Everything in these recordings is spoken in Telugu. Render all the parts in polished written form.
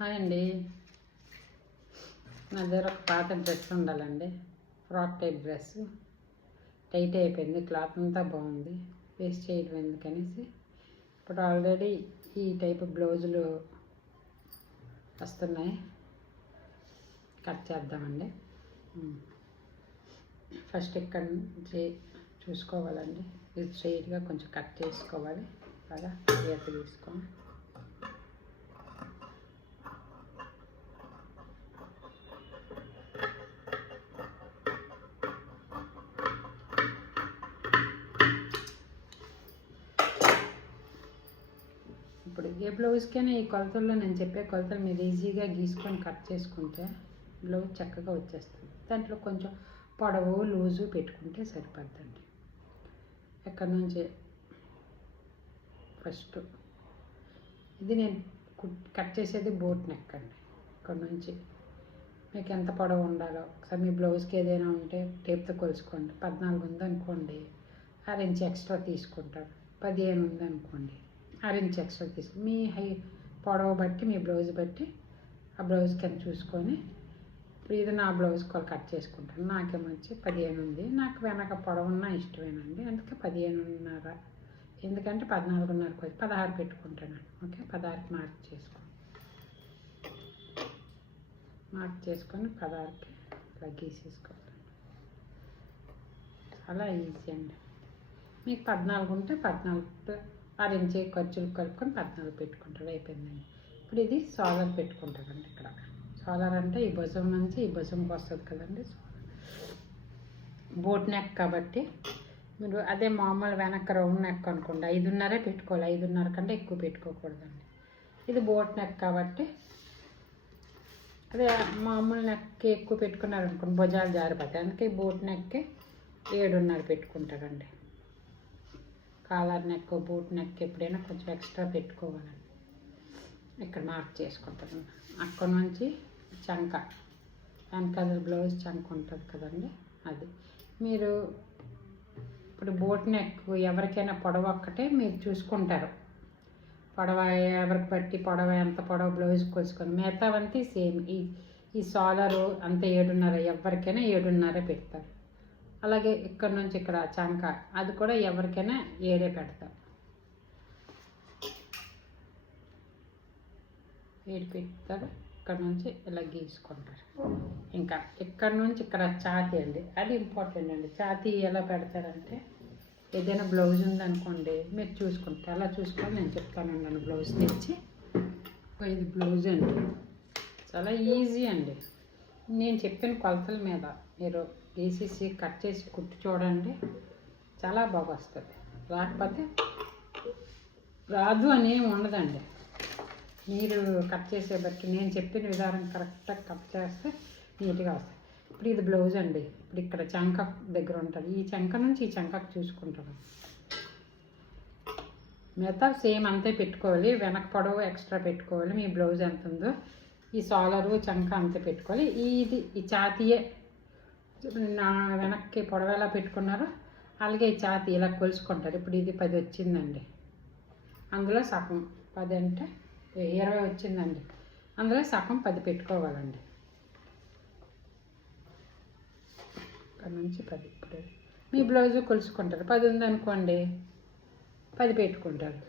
హాయ్ అండి. నా దగ్గర ఒక పాత డ్రెస్ ఉండాలండి, ఫ్రాక్ టైప్ డ్రెస్. టైట్ అయిపోయింది, క్లాత్ అంతా బాగుంది, వేస్ట్ చేయడం ఎందుకనేసి ఇప్పుడు ఆల్రెడీ ఈ టైప్ బ్లౌజులు వస్తున్నాయి, కట్ చేద్దామండి. ఫస్ట్ ఇక్కడ నుంచి చూసుకోవాలండి, ఇది స్ట్రైట్గా కొంచెం కట్ చేసుకోవాలి. బాగా గీత తీసుకొని ఇప్పుడు ఏ బ్లౌజ్కైనా ఈ కొలతల్లో నేను చెప్పే కొలతలు మీరు ఈజీగా గీసుకొని కట్ చేసుకుంటే బ్లౌజ్ చక్కగా వచ్చేస్తుంది. దాంట్లో కొంచెం పొడవు లూజు పెట్టుకుంటే సరిపోద్దండి. ఎక్కడి నుంచి ఫస్ట్ ఇది నేను కట్ చేసేది బోట్ నెక్ అండి. ఇక్కడ నుంచి మీకు ఎంత పొడవు ఉండాలో ఒకసారి మీ బ్లౌజ్కి ఏదైనా ఉంటే టేప్తో కొలుసుకోండి. 14 ఉందనుకోండి, 6 ఇంచ్ ఎక్స్ట్రా తీసుకుంటారు. 15 ఉందనుకోండి, 6 ఇంచ్ ఎక్స్ట్రా తీసుకుని మీ పొడవు బట్టి మీ బ్లౌజ్ బట్టి ఆ బ్లౌజ్కి ఎంత చూసుకొని ఇప్పుడు ఇది నా బ్లౌజ్ కట్ చేసుకుంటాను. నాకేమొచ్చి 15 ఉంది. నాకు వెనక పొడవున్నా ఇష్టమేనండి, అందుకే 15.5. ఎందుకంటే 14.5 16 పెట్టుకుంటాను. ఓకే, 16కి మార్క్ చేసుకొని 16కి ఇలా గీసేసుకోవాలి. చాలా ఈజీ అండి. మీకు 14 ఉంటే 14 6 ఇంచ్ ఖర్చులు కలుపుకొని 14 పెట్టుకుంటారు, అయిపోయిందండి. ఇప్పుడు ఇది సోలర్ పెట్టుకుంటారండి. ఇక్కడ సోలర్ అంటే ఈ భుజం నుంచి ఈ భుజంకి వస్తుంది కదండి. బోట్ నెక్ కాబట్టి మీరు అదే మామూలు వెనక్కి రౌండ్ నెక్ అనుకోండి 5.5 పెట్టుకోవాలి. 5.5 కంటే ఎక్కువ పెట్టుకోకూడదండి. ఇది బోట్ నెక్ కాబట్టి అదే మామూలు నెక్కి ఎక్కువ పెట్టుకున్నారు అనుకోండి భుజాలు జారిపోతాయి. అందుకే బోట్ నెక్కి 7.5 పెట్టుకుంటారండి. కాలర్ నెక్ బూట్ నెక్ ఎప్పుడైనా కొంచెం ఎక్స్ట్రా పెట్టుకోవాలండి. ఇక్కడ మార్క్ చేసుకుంటాను. అక్కడ నుంచి చంక వెనకాల బ్లౌజ్ చంక ఉంటుంది కదండి, అది మీరు ఇప్పుడు బోట్ నెక్ ఎవరికైనా పొడవ ఒక్కటే మీరు చూసుకుంటారు. పొడవ ఎవరికి బట్టి పొడవ ఎంత పొడవ బ్లౌజ్ కోసుకొని మిగతావంతా సేమ్. ఈ సోలరు అంత 7.5, ఎవరికైనా 7.5 పెడతారు. అలాగే ఇక్కడ నుంచి ఇక్కడ చంక అది కూడా ఎవరికైనా 7 పెడతారు. 7 పెడతారు. ఇక్కడ నుంచి ఇలా గీసుకుంటారు. ఇంకా ఇక్కడ నుంచి ఇక్కడ ఛాతీ అండి, అది ఇంపార్టెంట్ అండి. ఛాతీ ఎలా పెడతారంటే ఏదైనా బ్లౌజ్ ఉందనుకోండి మీరు చూసుకుంటారు. అలా చూసుకొని నేను చెప్తానండి. నన్ను బ్లౌజ్ తెచ్చి ఇది బ్లౌజ్ అండి, చాలా ఈజీ అండి. నేను చెప్పిన కొలతల మీద మీరు వేసేసి కట్ చేసి కుట్టి చూడండి, చాలా బాగా వస్తుంది. రాకపోతే రాదు అని ఉండదండి. మీరు కట్ చేసే బట్టి నేను చెప్పిన విధానం కరెక్ట్గా కట్ చేస్తే నీట్గా వస్తుంది. ఇప్పుడు ఇది బ్లౌజ్ అండి. ఇప్పుడు ఇక్కడ చంక దగ్గర ఉంటుంది, ఈ చంక నుంచి ఈ చంకకు చూసుకుంటాను. మిగతా సేమ్ అంతే పెట్టుకోవాలి. వెనక పొడవు ఎక్స్ట్రా పెట్టుకోవాలి. మీ బ్లౌజ్ ఎంత ఉందో ఈ సోలరు చంక అంతే పెట్టుకోవాలి. ఈ ఛాతీయే నా వెనక్కి పొడవ ఎలా పెట్టుకున్నారో అలాగే ఈ ఛాతీ ఇలా కొలుసుకుంటారు. ఇప్పుడు ఇది 10 వచ్చిందండి, అందులో సగం 10 అంటే 20 వచ్చిందండి, అందులో సగం 10 పెట్టుకోవాలండి. ఇక్కడ నుంచి 10. ఇప్పుడు మీ బ్లౌజ్ కొలుసుకుంటారు. 10 ఉందనుకోండి 10 పెట్టుకుంటారు.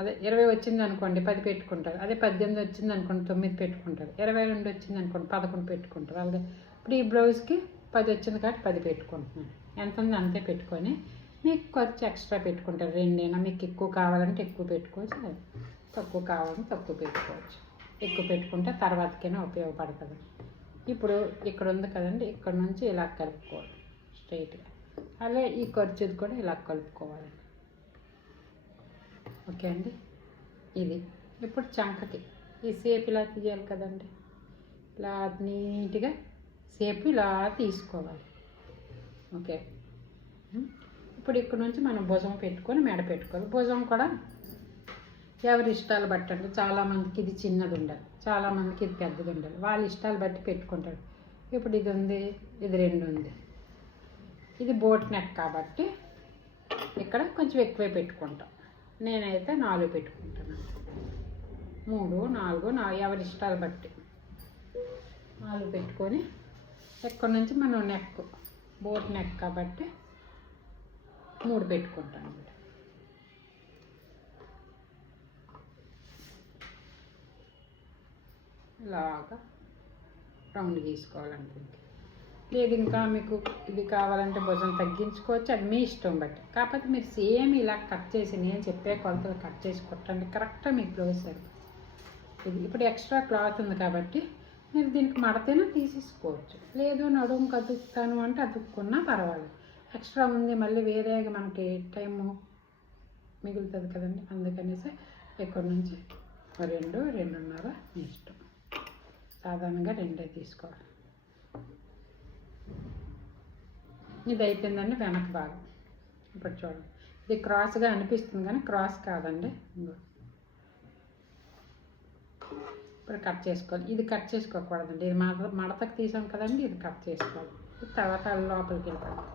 అదే 20 వచ్చింది అనుకోండి 10 పెట్టుకుంటారు. అదే 18 వచ్చింది అనుకోండి 9 పెట్టుకుంటారు. 22 వచ్చింది అనుకోండి 11 పెట్టుకుంటారు. అలాగే ఇప్పుడు ఈ బ్లౌజ్కి 10 వచ్చింది కాబట్టి 10 పెట్టుకుంటున్నాను. ఎంత ఉంది అంతే పెట్టుకొని మీకు ఖర్చు ఎక్స్ట్రా పెట్టుకుంటారు. రెండైనా మీకు ఎక్కువ కావాలంటే ఎక్కువ పెట్టుకోవచ్చు, తక్కువ కావాలంటే తక్కువ పెట్టుకోవచ్చు. ఎక్కువ పెట్టుకుంటే తర్వాతకైనా ఉపయోగపడుతుంది. ఇప్పుడు ఇక్కడ ఉంది కదండి, ఇక్కడ నుంచి ఇలా కలుపుకోవాలి స్ట్రైట్గా. అలాగే ఈ ఖర్చుది కూడా ఇలా కలుపుకోవాలి. ఓకే అండి. ఇది ఇప్పుడు చంకకి ఈ షేప్ ఇలా తీయాలి కదండి, ఇలా నీట్గా షేప్ ఇలా తీసుకోవాలి. ఓకే, ఇప్పుడు ఇక్కడ నుంచి మనం భుజం పెట్టుకొని మెడ పెట్టుకోవాలి. భుజం కూడా ఎవరి ఇష్టాలు బట్టండి. చాలామందికి ఇది చిన్నది ఉండాలి, చాలామందికి ఇది పెద్దది ఉండాలి. వాళ్ళ ఇష్టాలు బట్టి పెట్టుకుంటారు. ఇప్పుడు ఇది ఉంది, ఇది 2 ఉంది. ఇది బోట్ నెక్ కాబట్టి ఇక్కడ కొంచెం ఎక్కువే పెట్టుకుంటాం. నేనైతే 4 పెట్టుకుంటాను. 3, 4 ఎవరి ఇష్టాలు బట్టి 4 పెట్టుకొని ఎక్కడి నుంచి మనం నెక్ బోట్ నెక్ కాబట్టి 3 పెట్టుకుంటాం. ఇలాగా రౌండ్ గీసుకోవాలనుకుంటే, లేదు ఇంకా మీకు ఇది కావాలంటే భుజం తగ్గించుకోవచ్చు, అది మీ ఇష్టం బట్టి. కాకపోతే మీరు సేమ్ ఇలా కట్ చేసి నేను చెప్పే కొలతలు కట్ చేసి కొట్టండి, కరెక్ట్గా మీకు బ్లౌజ్ సరిపోతుంది. ఇది ఇప్పుడు ఎక్స్ట్రా క్లాత్ ఉంది కాబట్టి మీరు దీనికి మడతైనా తీసేసుకోవచ్చు, లేదు నడుము అతుకుతాను అంటే అతుక్కున్నా పర్వాలేదు. ఎక్స్ట్రా ఉంది మళ్ళీ వేరేగా మనకి టైము మిగులుతుంది కదండి, అందుకనేసి ఎక్కడి నుంచి 2, 2.5 మీ ఇష్టం. సాధారణంగా 2 తీసుకోవాలి. ఇది అయిపోయిందండి వెనక భాగం. ఇప్పుడు చూడండి, ఇది క్రాస్గా అనిపిస్తుంది కానీ క్రాస్ కాదండి. ఇప్పుడు కట్ చేసుకోవాలి. ఇది కట్ చేసుకోకూడదండి, ఇది మడతకు తీసాం కదండి, ఇది కట్ చేసుకోవాలి. తర్వాత లోపలికి వెళ్ళిపోవాలి.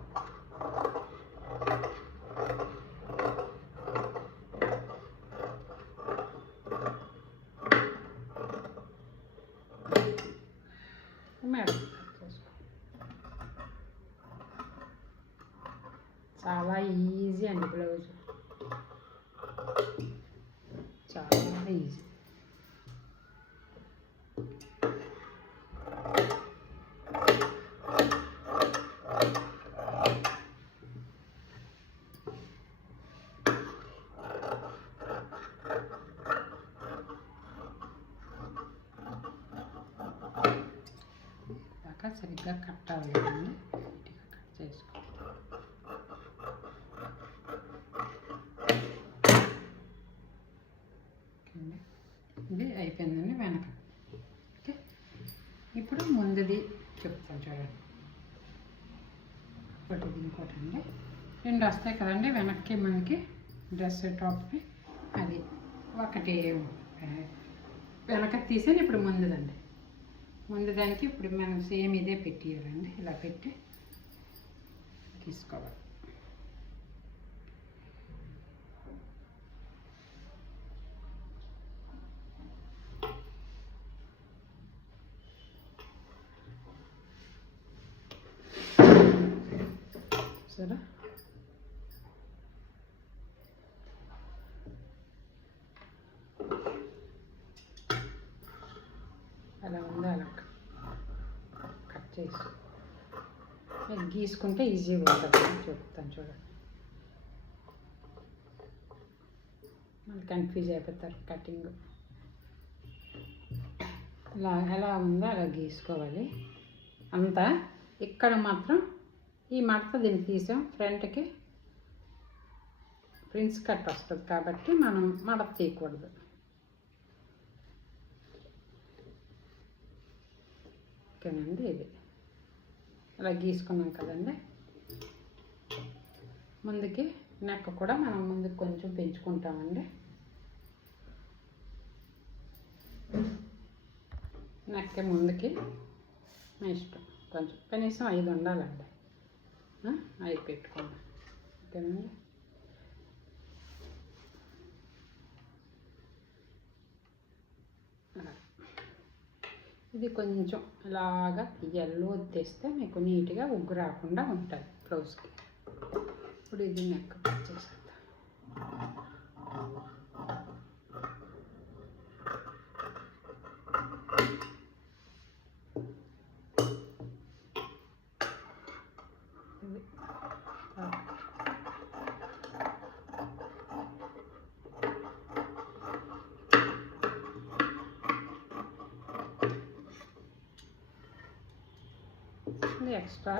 మేడం చాలా ఈజీ అండి బ్లౌజ్, చాలా ఈజీ. సరిగ్గా కట్ అవ్వలేదండి, కట్ చేసుకో. ఇది అయిపోయిందండి వెనక. ఓకే, ఇప్పుడు ముందుది చెప్తాను చూడండి. ఒకటి ఇంకోటి అండి, 2 వస్తాయి కదండి వెనక్కి మనకి డ్రెస్ టాప్కి. అది ఒకటి వెనక తీసాను, ఇప్పుడు ముందుదండి. ముందు దానికి ఇప్పుడు మనం సేమ్ ఇదే పెట్టియాలండి, ఇలా పెట్టి తీసుకోవాలి. సరే, అలా ఉందా, అలా కట్ చేసి మీకు గీసుకుంటే ఈజీగా ఉంటుంది. చెప్తాను చూడండి, మళ్ళీ కన్ఫ్యూజ్ అయిపోతారు కటింగ్. ఇలా ఎలా ఉందో అలా గీసుకోవాలి అంతా. ఇక్కడ మాత్రం ఈ మడత దీన్ని తీసాం, ఫ్రంట్కి ప్రిన్స్ కట్ వస్తుంది కాబట్టి మనం మడత తీయకూడదు. ఓకేనండి, ఇది అలా గీసుకున్నాం కదండి. ముందుకి నెక్ కూడా మనం ముందుకు కొంచెం పెంచుకుంటామండి. నెక్ ముందుకి మీ ఇష్టం, కొంచెం కనీసం 5 ఉండాలండి, 5 పెట్టుకోండి. ఓకేనండి, ఇది కొంచెం ఇలాగా ఎల్లో తెస్తే మీకు నీట్గా ఉగ్గు రాకుండా ఉంటుంది బ్లౌజ్కి. ఇప్పుడు ఇది నెక్ కట్ చేసేద్దాం. ఎక్స్ట్రా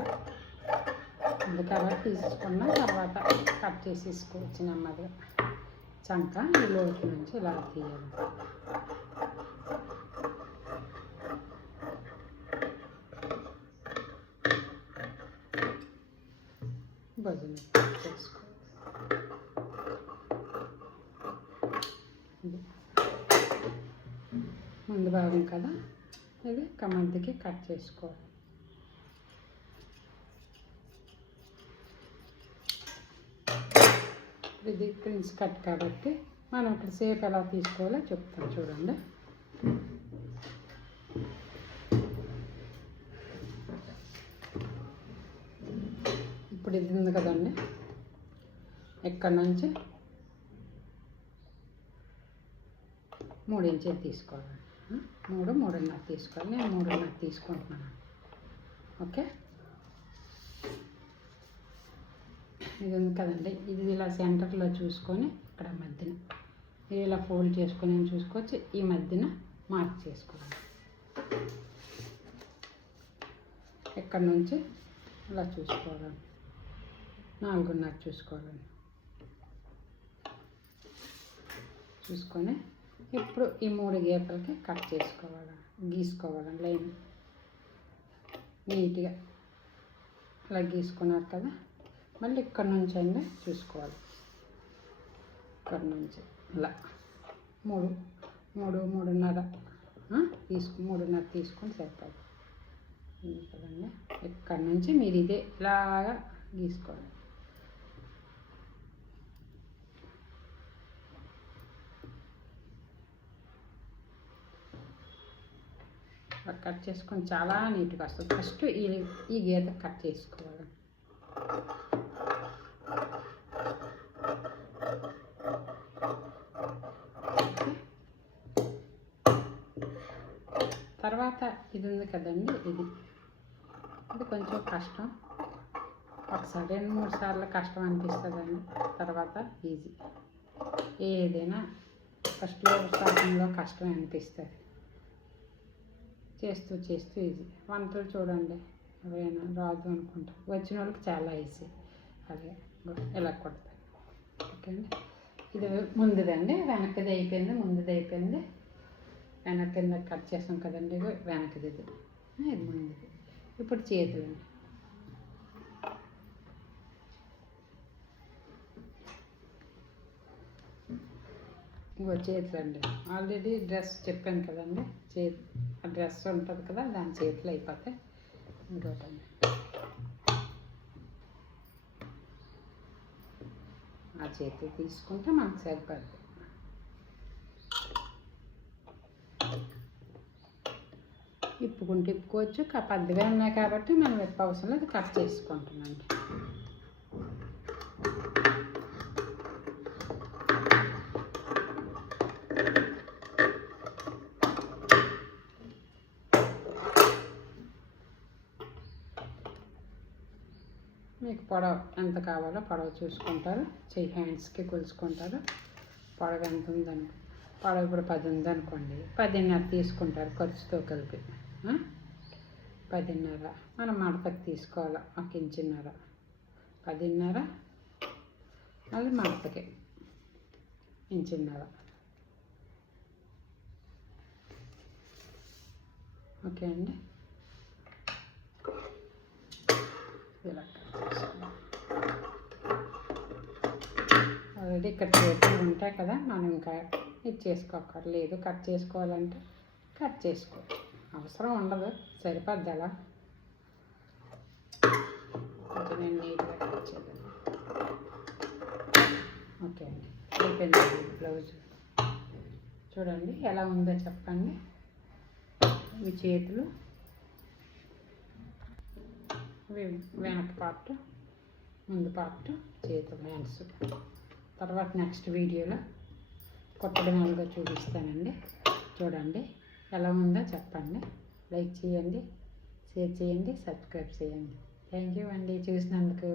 ఉంది కాబట్టి తీసుకున్న తర్వాత కట్ చేసేసుకోవచ్చు నెమ్మదిగా. చంక ఈ లోతు నుంచి ఇలా తీయాలి. భుజం చేసుకోవాలి. ముందు భాగం కదా, ఇది కమంతికి కట్ చేసుకోవాలి. ఇది ప్రిన్స్ కట్ కాబట్టి మనం ఇక్కడ షేప్ ఎలా తీసుకోవాలో చెప్తాను చూడండి. ఇప్పుడు ఇది ఉంది కదండి, ఇక్కడ నుంచి 3 ఇంచులు తీసుకోవాలి. 3.5 తీసుకోవాలి. నేను 3.5 తీసుకుంటున్నాను. ఓకే, ఇది ఉంది కదండి, ఇది ఇలా సెంటర్లో చూసుకొని ఇక్కడ మధ్యన ఇది ఇలా ఫోల్డ్ చేసుకొని చూసుకోవచ్చు. ఈ మధ్యన మార్క్ చేసుకోవాలి. ఇక్కడ నుంచి ఇలా చూసుకోవాలండి, 4.5 చూసుకోవాలండి. చూసుకొని ఇప్పుడు ఈ 3 గీతలకి కట్ చేసుకోవాలి, గీసుకోవాలండి. లైన్ నీట్గా ఇలా గీసుకున్నారు కదా, మళ్ళీ ఇక్కడ నుంచి అయినా చూసుకోవాలి. ఇక్కడ నుంచి ఇలా 3.5 తీసుకొని సరిపోదు కదండి. ఇక్కడ నుంచి మీరు ఇదే ఇలాగా గీసుకోవాలి. కట్ చేసుకొని చాలా నీట్గా వస్తుంది. ఫస్ట్ ఈ గీత కట్ చేసుకోవాలి. తర్వాత ఇది ఉంది కదండి, ఇది కొంచెం కష్టం. ఒకసారి 2-3 సార్లు కష్టం అనిపిస్తుందండి, తర్వాత ఈజీ. ఏదైనా ఫస్ట్లో స్టార్టింగ్లో కష్టం అనిపిస్తుంది, చేస్తూ ఈజీ. వంటలు చూడండి, ఎవరైనా రాదు అనుకుంటారు, వచ్చిన వాళ్ళకి చాలా ఈజీ. అదే ఇలా కొడతాను. ఓకే అండి, ఇది ముందుదండి, వెనక్కిది అయిపోయింది, ముందుది అయిపోయింది. వెనక్కి కింద కట్ చేస్తాం కదండి, వెనక్కిది ఇది ముందుది. ఇప్పుడు చేతులు, ఇంకో చేతులు అండి. ఆల్రెడీ డ్రెస్ చెప్పాను కదండి, ఆ డ్రెస్ ఉంటుంది కదా, దాని చేతులు అయిపోతాయి. ఇంకోటండి, ఆ చేతులు తీసుకుంటే మనకు సరిపడుతుంది. ఇప్పుకోవచ్చు, పెద్దగా ఉన్నాయి కాబట్టి మనం విప్ప అవసరం లేదు, కట్ చేసుకుంటున్నాండి. మీకు పొడవు ఎంత కావాలో పొడవు చూసుకుంటారు, చెయ్యి హ్యాండ్స్కి కొలుచుకుంటారు. పొడవు ఎంత ఉందని, పొడవు ఇప్పుడు 10 ఉందనుకోండి, 10.5 తీసుకుంటారు ఖర్చుతో కలిపి. 10.5 మనం మడతకి తీసుకోవాలి, 1 ఇంచున్నర. 10.5 మళ్ళీ మడతకి 1.5 ఇంచు. ఓకే అండి, ఇలా ఆల్రెడీ ఇక్కడ చేతులు ఉంటాయి కదా, మనం ఇంకా ఇది చేసుకోక్కర్లేదు. కట్ చేసుకోవాలంటే కట్ చేసుకోవాలి, అవసరం ఉండదు, సరిపోద్ది అలా. కొంచెం నేను నీట్గా కట్ చేద్దాం. ఓకే అండి, అయిపోయింది బ్లౌజ్. చూడండి ఎలా ఉందో చెప్పండి. ఇవి చేతులు, ఇవి వెనక పార్ట్, ముందు పార్ట్, చేతులు, హ్యాండ్స్. తర్వాత నెక్స్ట్ వీడియోలో కొత్తగా నెలగా చూపిస్తానండి. చూడండి ఎలా ఉందో చెప్పండి. లైక్ చేయండి, షేర్ చేయండి, సబ్స్క్రైబ్ చేయండి. థ్యాంక్ యూ అండి చూసినందుకు.